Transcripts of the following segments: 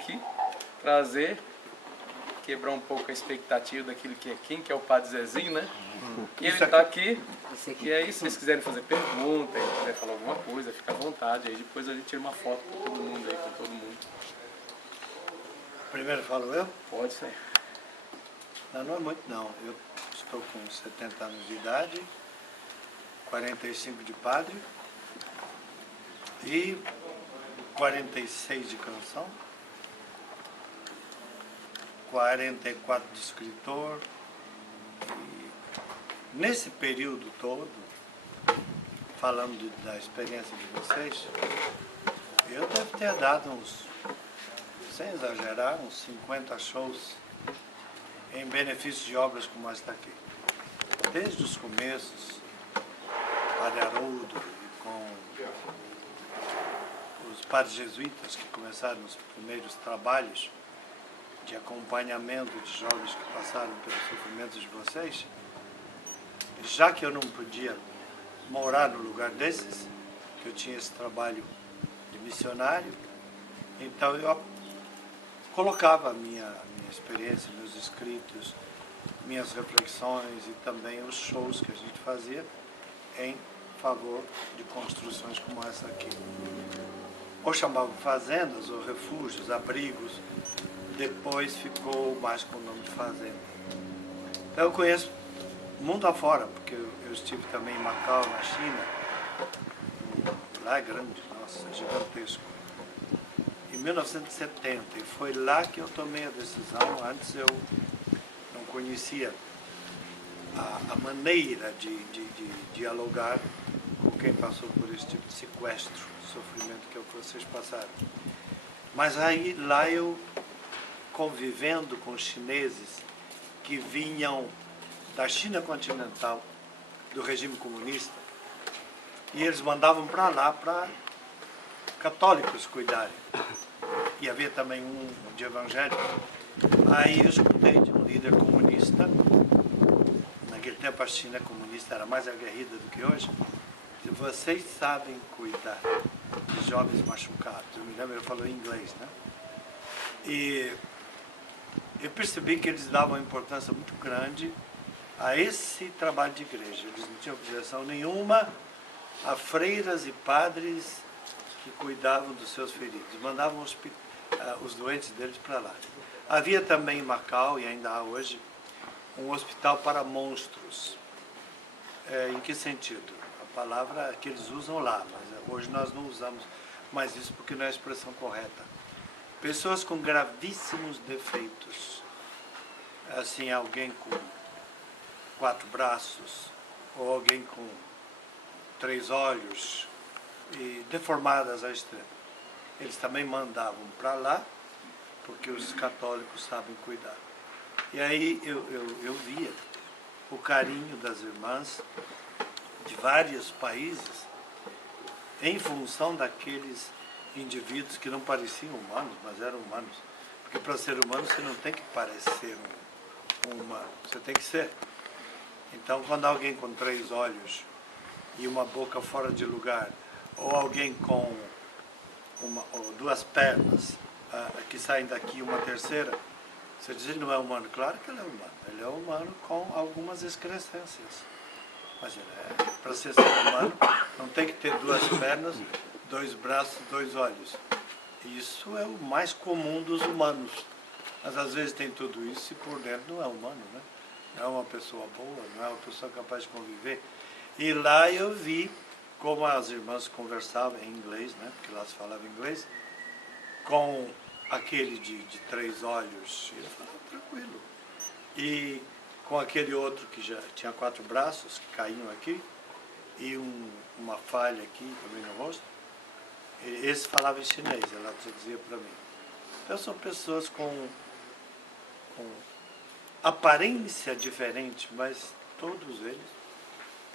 aqui, trazer, quebrar um pouco a expectativa daquilo que é quem que é o Padre Zezinho, né? E ele está aqui, e aí se vocês quiserem fazer pergunta, se quiser falar alguma coisa, fica à vontade, aí depois a gente tira uma foto com todo mundo aí, com todo mundo. Primeiro falo eu? Pode ser. Não é muito não, eu estou com 70 anos de idade, 45 de padre e 46 de canção, 44 de escritor. E nesse período todo, falando da experiência de vocês, eu devo ter dado uns, sem exagerar, uns 50 shows em benefício de obras como esta aqui. Desde os começos, Padre Haroldo, e com os padres jesuítas que começaram os primeiros trabalhos de acompanhamento de jovens que passaram pelos sofrimentos de vocês, já que eu não podia morar no lugar desses, que eu tinha esse trabalho de missionário, então eu colocava a minha experiência, meus escritos, minhas reflexões e também os shows que a gente fazia em favor de construções como essa aqui. Ou chamavam fazendas, ou refúgios, abrigos, depois ficou mais com o nome de fazenda. Então eu conheço mundo afora, porque eu estive também em Macau, na China. Lá é grande, nossa, é gigantesco. Em 1970, e foi lá que eu tomei a decisão. Antes eu não conhecia a maneira de dialogar com quem passou por esse tipo de sequestro, sofrimento que é o que vocês passaram. Mas aí, lá eu, convivendo com chineses que vinham da China continental, do regime comunista, e eles mandavam para lá para católicos cuidarem. E havia também um de evangélico. Aí eu escutei de um líder comunista, naquele tempo a China comunista era mais aguerrida do que hoje, que vocês sabem cuidar de jovens machucados. Eu me lembro, ele falou em inglês, né? E eu percebi que eles davam importância muito grande a esse trabalho de igreja. Eles não tinham objeção nenhuma a freiras e padres que cuidavam dos seus feridos. Mandavam os doentes deles para lá. Havia também em Macau, e ainda há hoje, um hospital para monstros. Em que sentido? A palavra que eles usam lá, mas hoje nós não usamos mais isso porque não é a expressão correta. Pessoas com gravíssimos defeitos. Assim, alguém com 4 braços, ou alguém com 3 olhos, e deformadas à extrema. Eles também mandavam para lá, porque os católicos sabem cuidar. E aí eu via o carinho das irmãs de vários países em função daqueles indivíduos que não pareciam humanos, mas eram humanos. Porque para ser humano você não tem que parecer um humano, você tem que ser. Então, quando alguém com 3 olhos e uma boca fora de lugar, ou alguém com ou 2 pernas que saem daqui e uma terceira, você diz, ele não é humano? Claro que ele é humano. Ele é humano com algumas excrescências. Mas para ser humano, não tem que ter 2 pernas, 2 braços, 2 olhos. Isso é o mais comum dos humanos. Mas às vezes tem tudo isso e por dentro não é humano, né? Não é uma pessoa boa, não é uma pessoa capaz de conviver. E lá eu vi como as irmãs conversavam em inglês, né? Porque lá se falava inglês, com aquele de 3 olhos. Ele falava tranquilo. E com aquele outro que já tinha 4 braços, que caíam aqui, e uma falha aqui também no rosto. Esse falava em chinês, ela dizia para mim. Então são pessoas com aparência diferente, mas todos eles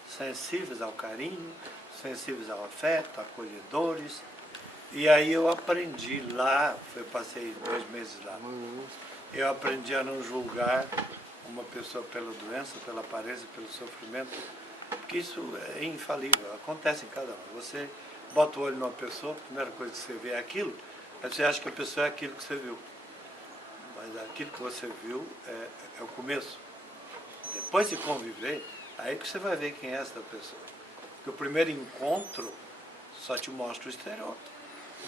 sensíveis ao carinho, sensíveis ao afeto, acolhedores. E aí eu aprendi lá, eu passei 2 meses lá, eu aprendi a não julgar uma pessoa pela doença, pela aparência, pelo sofrimento, porque isso é infalível, acontece em cada um. Você bota o olho numa pessoa, a primeira coisa que você vê é aquilo, Aí você acha que a pessoa é aquilo que você viu. Mas aquilo que você viu é o começo. Depois de conviver, aí que você vai ver quem é essa pessoa. Porque o primeiro encontro só te mostra o exterior.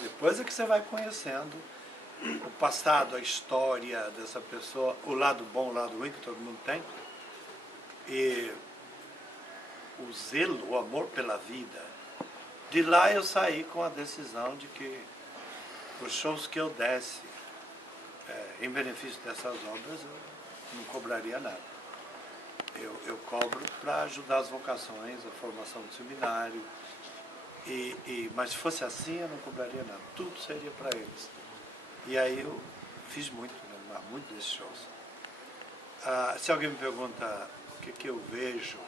Depois é que você vai conhecendo o passado, a história dessa pessoa, o lado bom, o lado ruim que todo mundo tem. E o zelo, o amor pela vida. De lá eu saí com a decisão de que os shows que eu desse em benefício dessas obras, eu não cobraria nada. Eu cobro para ajudar as vocações, a formação do seminário. Mas se fosse assim, eu não cobraria nada. Tudo seria para eles. E aí eu fiz muito, né, muito desses shows. Se alguém me pergunta o que eu vejo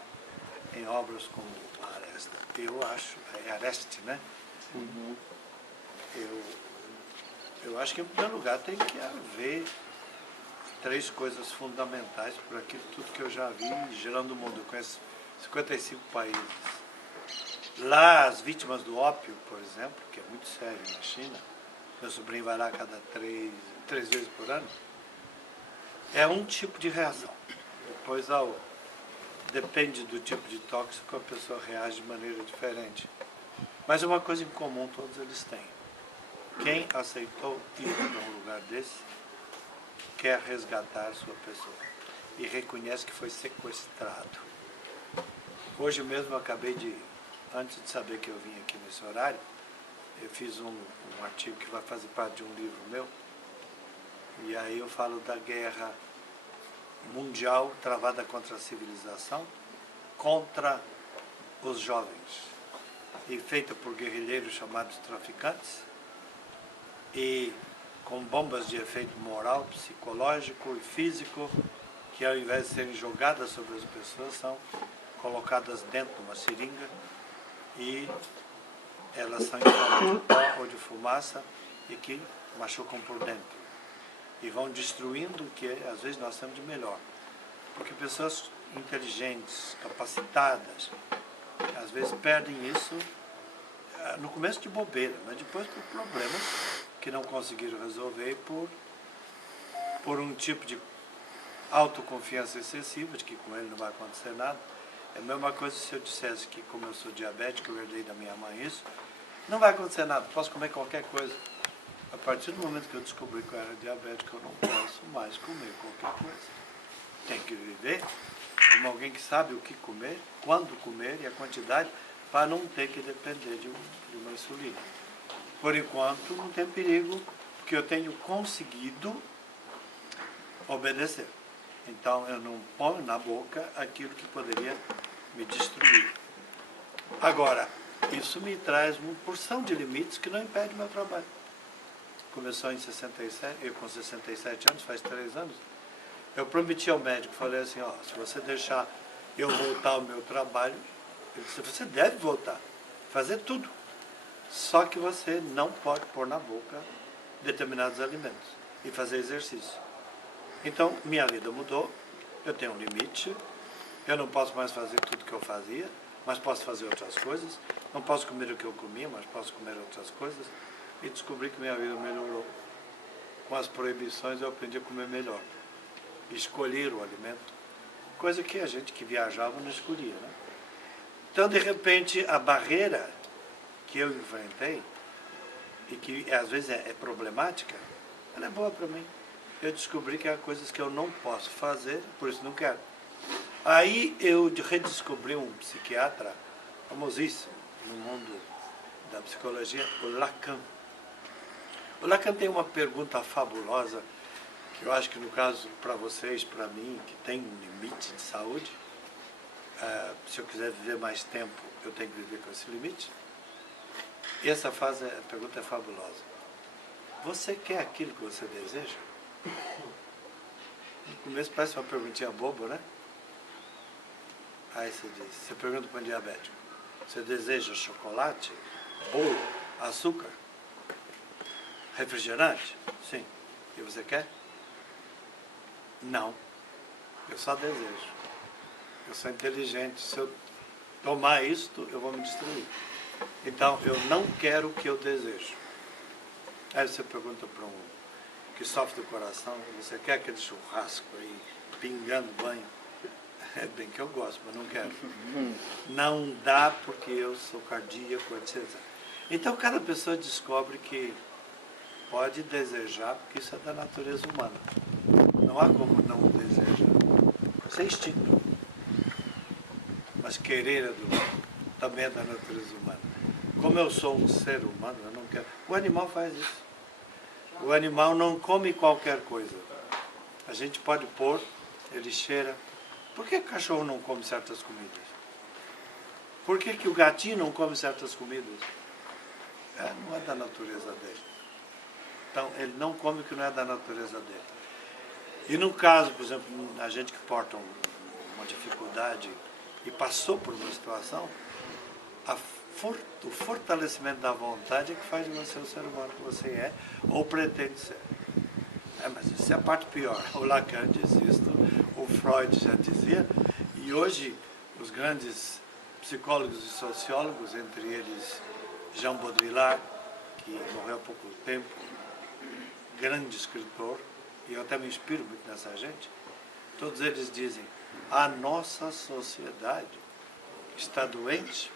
em obras como Aresta, eu acho, é Areste, né? Uhum. Eu acho que, em primeiro lugar, tem que haver três coisas fundamentais por aquilo tudo que eu já vi gerando o mundo. Eu conheço 55 países. Lá, as vítimas do ópio, por exemplo, que é muito sério na China, meu sobrinho vai lá a cada três vezes por ano, é um tipo de reação. Depois a outra. Depende do tipo de tóxico, a pessoa reage de maneira diferente. Mas uma coisa em comum todos eles têm. Quem aceitou ir para um lugar desse quer resgatar a sua pessoa e reconhece que foi sequestrado. Hoje mesmo eu acabei de, antes de saber que eu vim aqui nesse horário, eu fiz um artigo que vai fazer parte de um livro meu, e aí eu falo da guerra mundial travada contra a civilização, contra os jovens, e feita por guerrilheiros chamados traficantes, e com bombas de efeito moral, psicológico e físico, que ao invés de serem jogadas sobre as pessoas, são colocadas dentro de uma seringa e elas são em forma de pó ou de fumaça e que machucam por dentro. E vão destruindo o que às vezes nós temos de melhor. Porque pessoas inteligentes, capacitadas, às vezes perdem isso no começo de bobeira, mas depois por problemas que não conseguiram resolver por um tipo de autoconfiança excessiva, de que com ele não vai acontecer nada. É a mesma coisa se eu dissesse que, como eu sou diabético, eu herdei da minha mãe isso, não vai acontecer nada, posso comer qualquer coisa. A partir do momento que eu descobri que eu era diabético, eu não posso mais comer qualquer coisa. Tem que viver como alguém que sabe o que comer, quando comer e a quantidade, para não ter que depender de uma insulina. Por enquanto, não tem perigo, porque eu tenho conseguido obedecer. Então, eu não ponho na boca aquilo que poderia me destruir. Agora, isso me traz uma porção de limites que não impede o meu trabalho. Começou em 67, eu com 67 anos, faz 3 anos, eu prometi ao médico, falei assim, ó, se você deixar eu voltar ao meu trabalho, ele disse, você deve voltar, fazer tudo. Só que você não pode pôr na boca determinados alimentos e fazer exercício. Então, minha vida mudou, eu tenho um limite, eu não posso mais fazer tudo que eu fazia, mas posso fazer outras coisas, não posso comer o que eu comia, mas posso comer outras coisas, e descobri que minha vida melhorou. Com as proibições eu aprendi a comer melhor, escolher o alimento, coisa que a gente que viajava não escolhia, né? Então, de repente, a barreira que eu enfrentei, e que às vezes é problemática, ela é boa para mim. Eu descobri que há coisas que eu não posso fazer, por isso não quero. Aí eu redescobri um psiquiatra famosíssimo no mundo da psicologia, o Lacan. O Lacan tem uma pergunta fabulosa, que eu acho que no caso para vocês, para mim, que tem um limite de saúde, se eu quiser viver mais tempo, eu tenho que viver com esse limite. E essa pergunta é fabulosa. Você quer aquilo que você deseja? No começo parece uma perguntinha boba, né? Aí você diz, você pergunta para um diabético, você deseja chocolate, bolo, açúcar, refrigerante? Sim. E você quer? Não. Eu só desejo. Eu sou inteligente. Se eu tomar isto, eu vou me destruir. Então, eu não quero o que eu desejo. Aí você pergunta para um que sofre do coração, você quer aquele churrasco aí, pingando banho? É bem que eu gosto, mas não quero. Não dá porque eu sou cardíaco, etc. Então cada pessoa descobre que pode desejar, porque isso é da natureza humana. Não há como não desejar. Isso é instinto. Mas querer também é da natureza humana. Como eu sou um ser humano, eu não quero. O animal faz isso. O animal não come qualquer coisa. A gente pode pôr, ele cheira. Por que o cachorro não come certas comidas? Por que o gatinho não come certas comidas? Não é da natureza dele. Então, ele não come o que não é da natureza dele. E no caso, por exemplo, a gente que porta uma dificuldade e passou por uma situação, o fortalecimento da vontade é que faz de você o ser humano que você é, ou pretende ser. Mas isso é a parte pior. O Lacan diz isso, o Freud já dizia, e hoje os grandes psicólogos e sociólogos, entre eles Jean Baudrillard, que morreu há pouco tempo, grande escritor, e eu até me inspiro muito nessa gente, todos eles dizem, a nossa sociedade está doente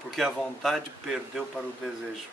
porque a vontade perdeu para o desejo.